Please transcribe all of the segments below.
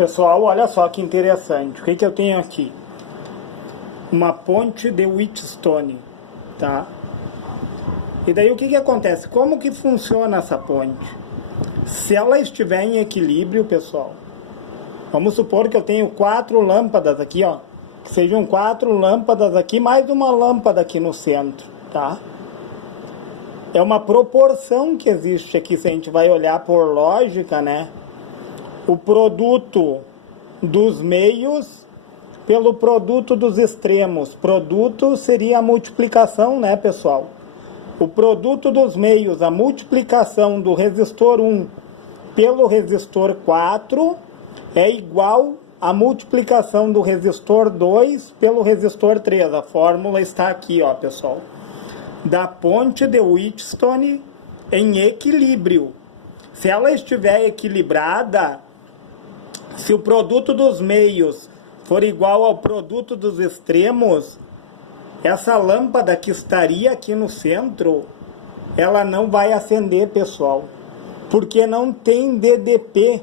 Pessoal, olha só que interessante. O que eu tenho aqui? Uma ponte de Wheatstone, tá? E daí o que acontece? Como que funciona essa ponte? Se ela estiver em equilíbrio, pessoal, vamos supor que eu tenho 4 lâmpadas aqui, ó. Que sejam 4 lâmpadas aqui, mais uma lâmpada aqui no centro, tá? É uma proporção que existe aqui, se a gente vai olhar por lógica, né? O produto dos meios pelo produto dos extremos. Produto seria a multiplicação, né, pessoal? O produto dos meios, a multiplicação do resistor 1 pelo resistor 4 é igual à multiplicação do resistor 2 pelo resistor 3. A fórmula está aqui, ó, pessoal. Da ponte de Wheatstone em equilíbrio. Se ela estiver equilibrada, se o produto dos meios for igual ao produto dos extremos, essa lâmpada que estaria aqui no centro, ela não vai acender, pessoal. Porque não tem DDP,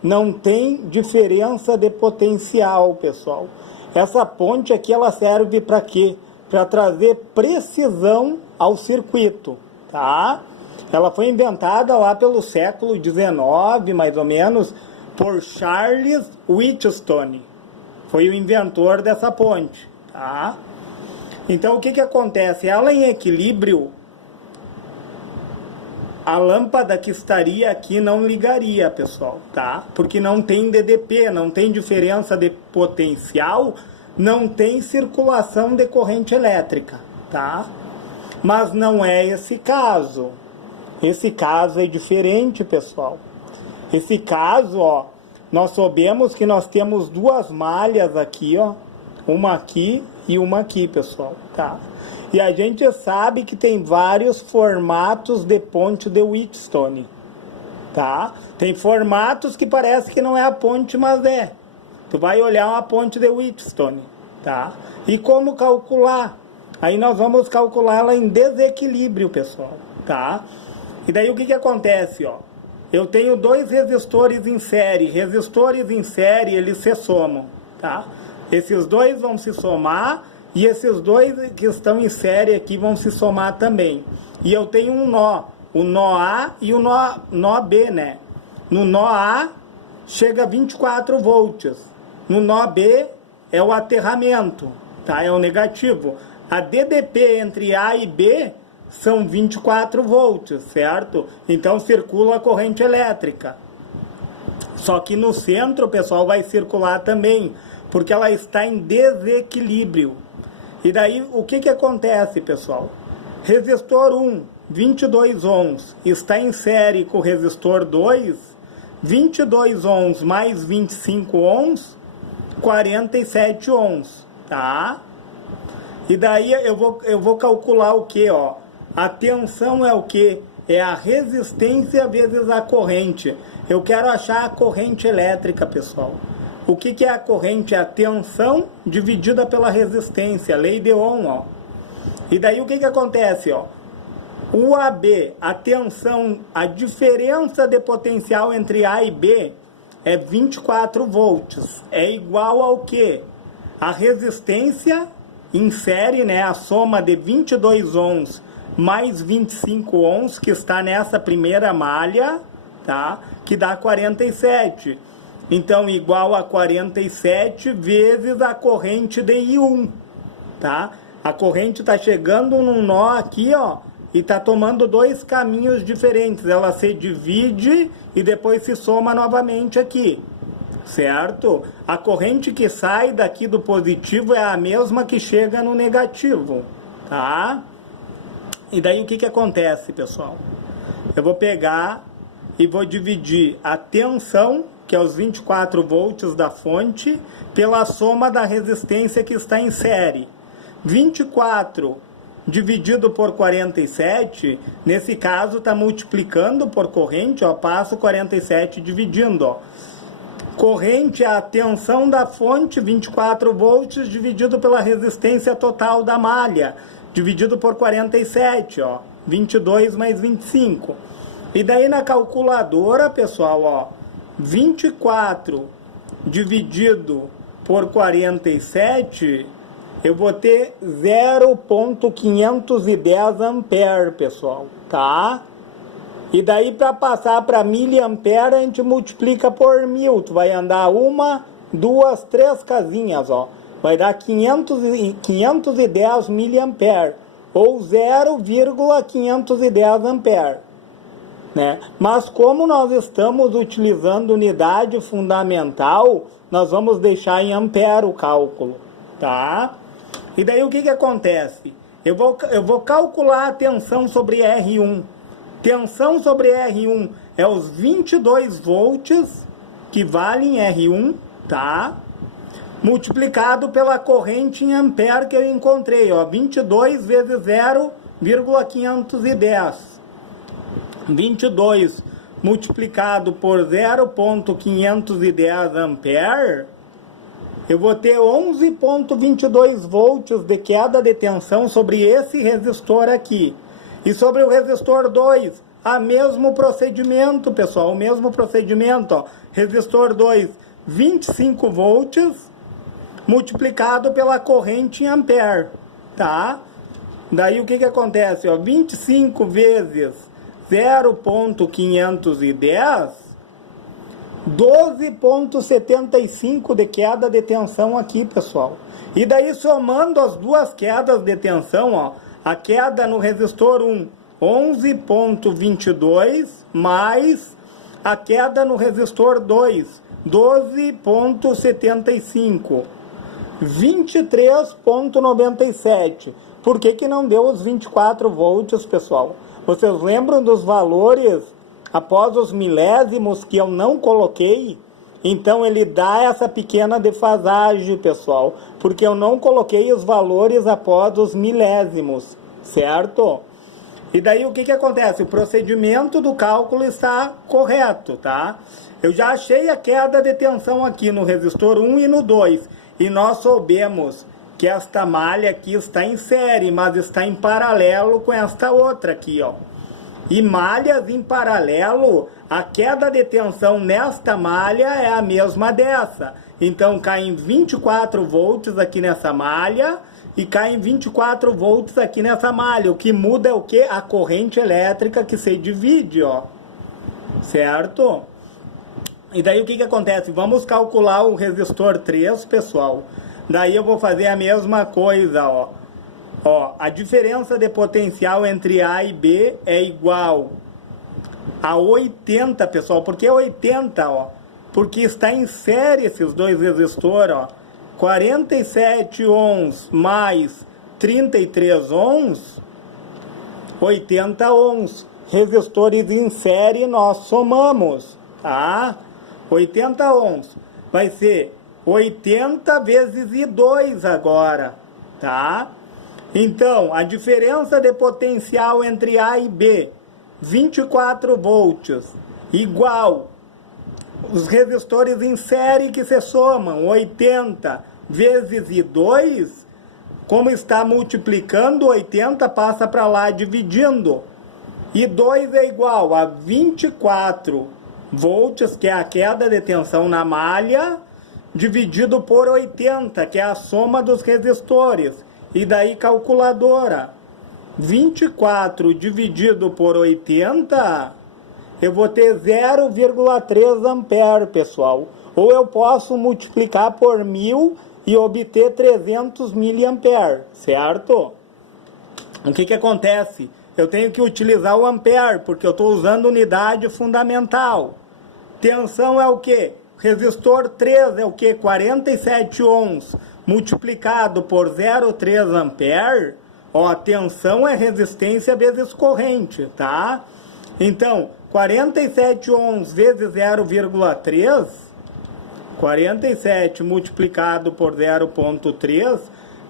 não tem diferença de potencial, pessoal. Essa ponte aqui, ela serve para quê? Para trazer precisão ao circuito, tá? Ela foi inventada lá pelo século XIX, mais ou menos, por Charles Wheatstone. Foi o inventor dessa ponte, tá? Então, o que acontece? Ela em equilíbrio, a lâmpada que estaria aqui não ligaria, pessoal, tá? Porque não tem DDP, não tem diferença de potencial, não tem circulação de corrente elétrica, tá? Mas não é esse caso. Esse caso é diferente, pessoal. Esse caso, ó, nós sabemos que nós temos 2 malhas aqui, ó. Uma aqui e uma aqui, pessoal, tá? E a gente sabe que tem vários formatos de ponte de Wheatstone, tá? Tem formatos que parece que não é a ponte, mas é. Tu vai olhar uma ponte de Wheatstone, tá? E como calcular? Aí nós vamos calcular ela em desequilíbrio, pessoal, tá? E daí o que acontece, ó? Eu tenho 2 resistores em série. Resistores em série, eles se somam, tá? Esses 2 vão se somar e esses 2 que estão em série aqui vão se somar também. E eu tenho um nó, o nó A e o nó B, né? No nó A chega a 24 volts. No nó B é o aterramento, tá? É o negativo. A DDP entre A e B são 24 volts, certo? Então circula a corrente elétrica. Só que no centro, pessoal, vai circular também, porque ela está em desequilíbrio. E daí, o que acontece, pessoal? Resistor 1, 22 ohms, está em série com o resistor 2, 22 ohms mais 25 ohms, 47 ohms, tá? E daí eu vou calcular o que, ó? A tensão é o que? É a resistência vezes a corrente. Eu quero achar a corrente elétrica, pessoal. O que é a corrente? É a tensão dividida pela resistência, lei de Ohm, ó. E daí o que acontece, ó? O AB, a tensão, a diferença de potencial entre A e B é 24 volts. É igual ao que? A resistência em série, né? A soma de 22 ohms mais 25 ohms, que está nessa primeira malha, tá? Que dá 47. Então, igual a 47 vezes a corrente de I1, tá? A corrente está chegando num nó aqui, ó, e está tomando 2 caminhos diferentes. Ela se divide e depois se soma novamente aqui, certo? A corrente que sai daqui do positivo é a mesma que chega no negativo, tá? E daí o que acontece, pessoal? Eu vou pegar e vou dividir a tensão, que é os 24 volts da fonte, pela soma da resistência que está em série. 24 dividido por 47, nesse caso está multiplicando por corrente, ó, passo 47 dividindo, ó. Corrente é a tensão da fonte, 24 volts, dividido pela resistência total da malha, dividido por 47, ó, 22 mais 25. E daí na calculadora, pessoal, ó, 24 dividido por 47, eu vou ter 0,510 ampere, pessoal, tá? E daí para passar para miliampere a gente multiplica por 1000, tu vai andar 1, 2, 3 casinhas, ó. Vai dar 510 miliampere, ou 0,510 ampere, né? Mas como nós estamos utilizando unidade fundamental, nós vamos deixar em ampere o cálculo, tá? E daí o que que acontece? Eu vou calcular a tensão sobre R1. Tensão sobre R1 é os 22 volts que valem R1, tá? Multiplicado pela corrente em ampere que eu encontrei, ó, 22 vezes 0,510. 22 multiplicado por 0,510 ampere, eu vou ter 11,22 volts de queda de tensão sobre esse resistor aqui. E sobre o resistor 2, o mesmo procedimento, pessoal, o mesmo procedimento, ó, resistor 2, 25 volts, multiplicado pela corrente em ampere, tá? Daí o que que acontece, ó, 25 vezes 0,510, 12,75 de queda de tensão aqui, pessoal. E daí somando as duas quedas de tensão, ó, a queda no resistor 1, 11,22, mais a queda no resistor 2, 12,75, 23,97. Por que que não deu os 24 volts, pessoal? Vocês lembram dos valores após os milésimos que eu não coloquei? Então ele dá essa pequena defasagem, pessoal, porque eu não coloquei os valores após os milésimos, certo? E daí o que que acontece? O procedimento do cálculo está correto, tá? Eu já achei a queda de tensão aqui no resistor 1 e no 2, e nós soubemos que esta malha aqui está em série, mas está em paralelo com esta outra aqui, ó. E malhas em paralelo, a queda de tensão nesta malha é a mesma dessa. Então caem 24 volts aqui nessa malha e caem 24 volts aqui nessa malha. O que muda é o que? A corrente elétrica que se divide, ó. Certo? E daí o que que acontece? Vamos calcular o resistor 3, pessoal. Daí eu vou fazer a mesma coisa, ó. Ó, a diferença de potencial entre A e B é igual a 80, pessoal. Por que 80, ó? Porque está em série esses dois resistores, ó. 47 ohms mais 33 ohms, 80 ohms. Resistores em série nós somamos, tá? 80 ohms. Vai ser 80 vezes I2 agora, tá? Então, a diferença de potencial entre A e B, 24 volts, igual os resistores em série que se somam, 80 vezes I2, como está multiplicando, 80 passa para lá dividindo. I2 é igual a 24 volts, que é a queda de tensão na malha, dividido por 80, que é a soma dos resistores. E daí calculadora, 24 dividido por 80, eu vou ter 0,3 ampere, pessoal. Ou eu posso multiplicar por 1000 e obter 300 miliampere, certo? O que que acontece? Eu tenho que utilizar o ampere, porque eu estou usando unidade fundamental. Tensão é o quê? Resistor 3 é o quê? 47 ohms multiplicado por 0,3 ampere. Ó, a tensão é resistência vezes corrente, tá? Então, 47 ohms vezes 0,3, 47 multiplicado por 0,3,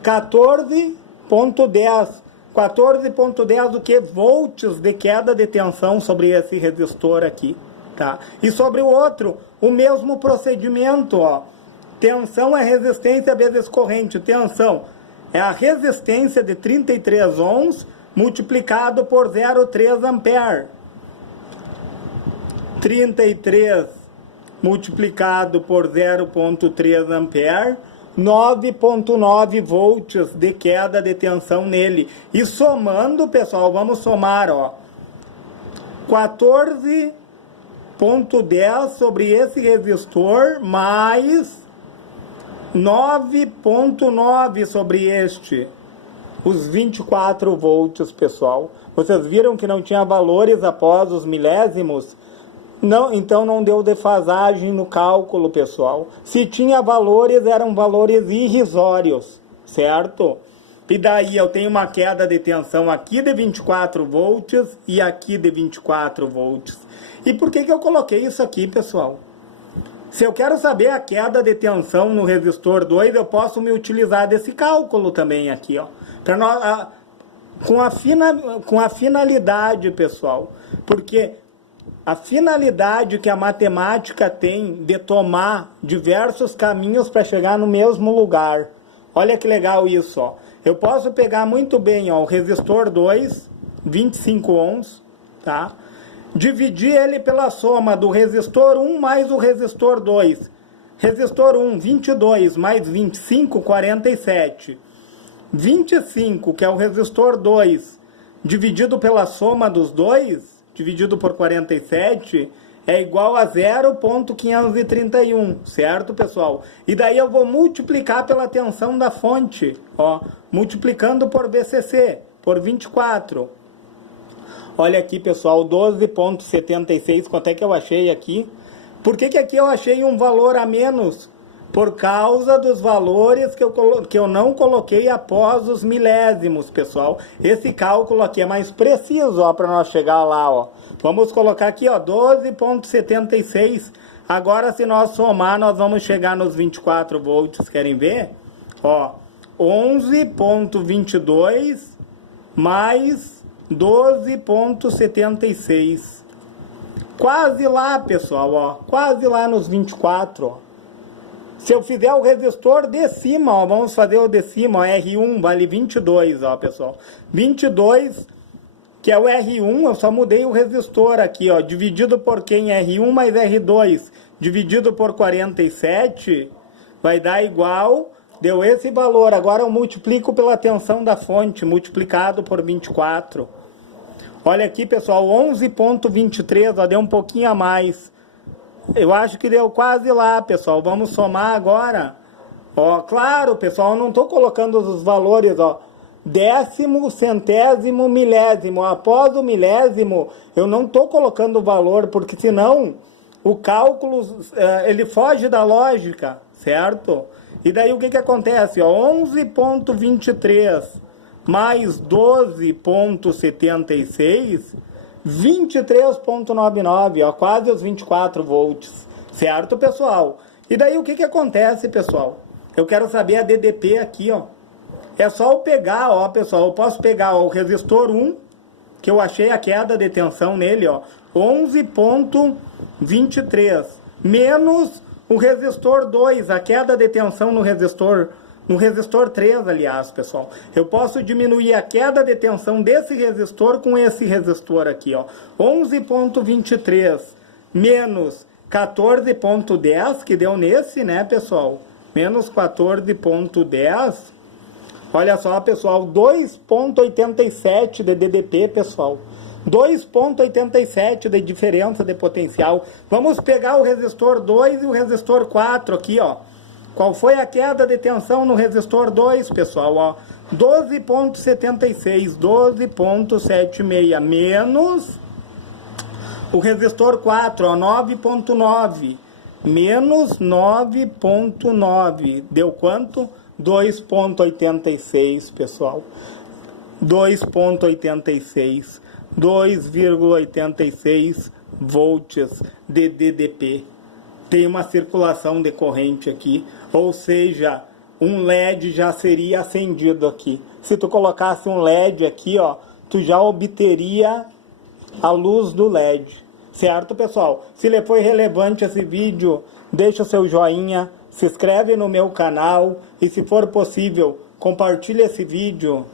14,10. 14,10 o que? Volts de queda de tensão sobre esse resistor aqui, tá? E sobre o outro, o mesmo procedimento, ó. Tensão é resistência vezes corrente. Tensão é a resistência de 33 ohms multiplicado por 0,3 ampere. 33 multiplicado por 0,3 ampere, 9,9 volts de queda de tensão nele. E somando, pessoal, vamos somar, ó, 14,10 sobre esse resistor, mais 9,9 sobre este, os 24 volts, pessoal. Vocês viram que não tinha valores após os milésimos? Não, então não deu defasagem no cálculo, pessoal. Se tinha valores, eram valores irrisórios, certo? E daí eu tenho uma queda de tensão aqui de 24 volts e aqui de 24 volts. E por que eu coloquei isso aqui, pessoal? Se eu quero saber a queda de tensão no resistor 2, eu posso me utilizar desse cálculo também aqui, ó. Com a finalidade, pessoal. Porque a finalidade que a matemática tem de tomar diversos caminhos para chegar no mesmo lugar. Olha que legal isso, ó. Eu posso pegar muito bem, ó, o resistor 2, 25 ohms, tá? Dividir ele pela soma do resistor 1 mais o resistor 2. Resistor 1, 22, mais 25, 47. 25, que é o resistor 2, dividido pela soma dos dois, dividido por 47, é igual a 0,531, certo, pessoal? E daí eu vou multiplicar pela tensão da fonte, ó, multiplicando por VCC, por 24. Olha aqui, pessoal, 12,76, quanto é que eu achei aqui? Por que aqui eu achei um valor a menos? Por causa dos valores que eu não coloquei após os milésimos, pessoal. Esse cálculo aqui é mais preciso, ó, para nós chegar lá, ó. Vamos colocar aqui, ó, 12,76. Agora, se nós somar, nós vamos chegar nos 24 volts, querem ver? Ó, 11,22 mais 12,76. Quase lá, pessoal, ó. Quase lá nos 24, ó. Se eu fizer o resistor de cima, ó, vamos fazer o de cima, ó, R1 vale 22, ó, pessoal. 22, que é o R1, eu só mudei o resistor aqui, ó, dividido por quem? R1 mais R2, dividido por 47, vai dar igual, deu esse valor. Agora eu multiplico pela tensão da fonte, multiplicado por 24. Olha aqui, pessoal, 11,23, ó, deu um pouquinho a mais. Eu acho que deu quase lá, pessoal. Vamos somar agora. Ó, claro, pessoal, eu não estou colocando os valores, ó. Décimo, centésimo, milésimo. Após o milésimo, eu não estou colocando o valor, porque senão o cálculo, ele foge da lógica, certo? E daí o que acontece? 11,23 mais 12,76... 23,99, ó, quase os 24 volts, certo, pessoal? E daí o que acontece, pessoal? Eu quero saber a DDP aqui, ó. É só eu pegar, ó, pessoal, eu posso pegar, ó, o resistor 1, que eu achei a queda de tensão nele, ó, 11,23, menos o resistor 2, a queda de tensão no resistor 3, aliás, pessoal. Eu posso diminuir a queda de tensão desse resistor com esse resistor aqui, ó. 11,23 menos 14,10, que deu nesse, né, pessoal? Menos 14,10. Olha só, pessoal, 2,87 de DDP, pessoal. 2,87 de diferença de potencial. Vamos pegar o resistor 2 e o resistor 4 aqui, ó. Qual foi a queda de tensão no resistor 2, pessoal? Ó, 12,76, 12,76, menos o resistor 4, ó, 9,9, menos 9,9. Deu quanto? 2,86, pessoal. 2,86. 2,86 volts de DDP. Tem uma circulação de corrente aqui, ou seja, um LED já seria acendido aqui. Se tu colocasse um LED aqui, ó, tu já obteria a luz do LED. Certo, pessoal? Se lhe foi relevante esse vídeo, deixa o seu joinha, se inscreve no meu canal e, se for possível, compartilhe esse vídeo